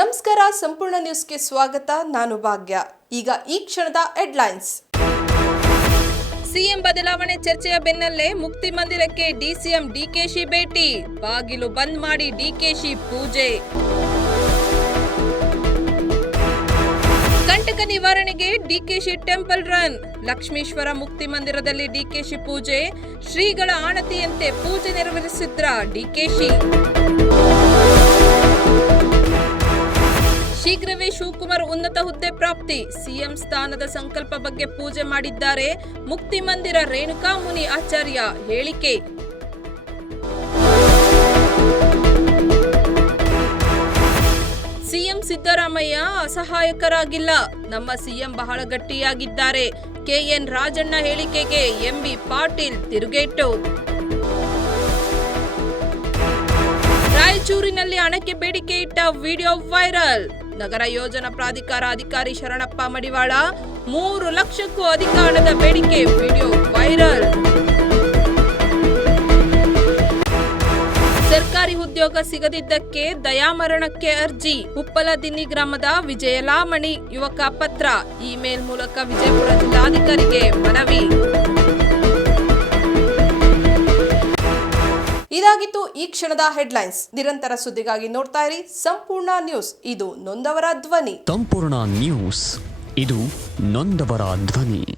ನಮಸ್ಕಾರ, ಸಂಪೂರ್ಣ ನ್ಯೂಸ್ಗೆ ಸ್ವಾಗತ. ನಾನು ಭಾಗ್ಯ. ಈಗ ಈ ಕ್ಷಣದ ಹೆಡ್ಲೈನ್ಸ್. ಸಿಎಂ ಬದಲಾವಣೆ ಚರ್ಚೆಯ ಬೆನ್ನಲ್ಲೇ ಮುಕ್ತಿ ಮಂದಿರಕ್ಕೆ ಡಿಸಿಎಂ ಡಿಕೆಶಿ ಭೇಟಿ. ಬಾಗಿಲು ಬಂದ್ ಮಾಡಿ ಡಿಕೆಶಿ ಪೂಜೆ. ಕಂಟಕ ನಿವಾರಣೆಗೆ ಡಿಕೆಶಿ ಟೆಂಪಲ್ ರನ್. ಲಕ್ಷ್ಮೀಶ್ವರ ಮುಕ್ತಿ ಮಂದಿರದಲ್ಲಿ ಡಿಕೆಶಿ ಪೂಜೆ. ಶ್ರೀಗಳ ಆಣತಿಯಂತೆ ಪೂಜೆ ನೆರವೇರಿಸಿದ್ರ ಡಿಕೆಶಿ. ಶೀಘ್ರವೇ ಶಿವಕುಮಾರ್ ಉನ್ನತ ಹುದ್ದೆ ಪ್ರಾಪ್ತಿ. ಸಿಎಂ ಸ್ಥಾನದ ಸಂಕಲ್ಪ ಬಗ್ಗೆ ಪೂಜೆ ಮಾಡಿದ್ದಾರೆ. ಮುಕ್ತಿ ಮಂದಿರ ರೇಣುಕಾ ಮುನಿ ಆಚಾರ್ಯ ಹೇಳಿಕೆ. ಸಿಎಂ ಸಿದ್ದರಾಮಯ್ಯ ಅಸಹಾಯಕರಾಗಿಲ್ಲ, ನಮ್ಮ ಸಿಎಂ ಬಹಳ ಗಟ್ಟಿಯಾಗಿದ್ದಾರೆ. ಕೆಎನ್ ರಾಜಣ್ಣ ಹೇಳಿಕೆಗೆ ಎಂಬಿ ಪಾಟೀಲ್ ತಿರುಗೇಟು. ರಾಯಚೂರಿನಲ್ಲಿ ಹಣಕ್ಕೆ ಬೇಡಿಕೆ ಇಟ್ಟ ವಿಡಿಯೋ ವೈರಲ್. ನಗರ ಯೋಜನಾ ಪ್ರಾಧಿಕಾರ ಅಧಿಕಾರಿ ಶರಣಪ್ಪ ಮಡಿವಾಳ 3 ಲಕ್ಷಕ್ಕೂ ಅಧಿಕ ಹಣದ ಬೇಡಿಕೆ. Video viral. ಸರ್ಕಾರಿ ಉದ್ಯೋಗ ಸಿಗದಿದ್ದಕ್ಕೆ ದಯಾಮರಣಕ್ಕೆ ಅರ್ಜಿ. ಉಪ್ಪಲದಿನ್ನಿ ಗ್ರಾಮದ ವಿಜಯಲಾಮಣಿ ಯುವಕ ಪತ್ರ. ಇಮೇಲ್ ಮೂಲಕ ವಿಜಯಪುರ ಜಿಲ್ಲಾಧಿಕಾರಿಗೆ ಮನವಿ. ಇದಾಗಿತ್ತು ಈ ಕ್ಷಣದ ಹೆಡ್ಲೈನ್ಸ್. ನಿರಂತರ ಸುದ್ದಿಗಾಗಿ ನೋಡ್ತಾ ಇರಿ ಸಂಪೂರ್ಣ ನ್ಯೂಸ್. ಇದು ನೊಂದವರ ಧ್ವನಿ. ಸಂಪೂರ್ಣ ನ್ಯೂಸ್, ಇದು ನೊಂದವರ ಧ್ವನಿ.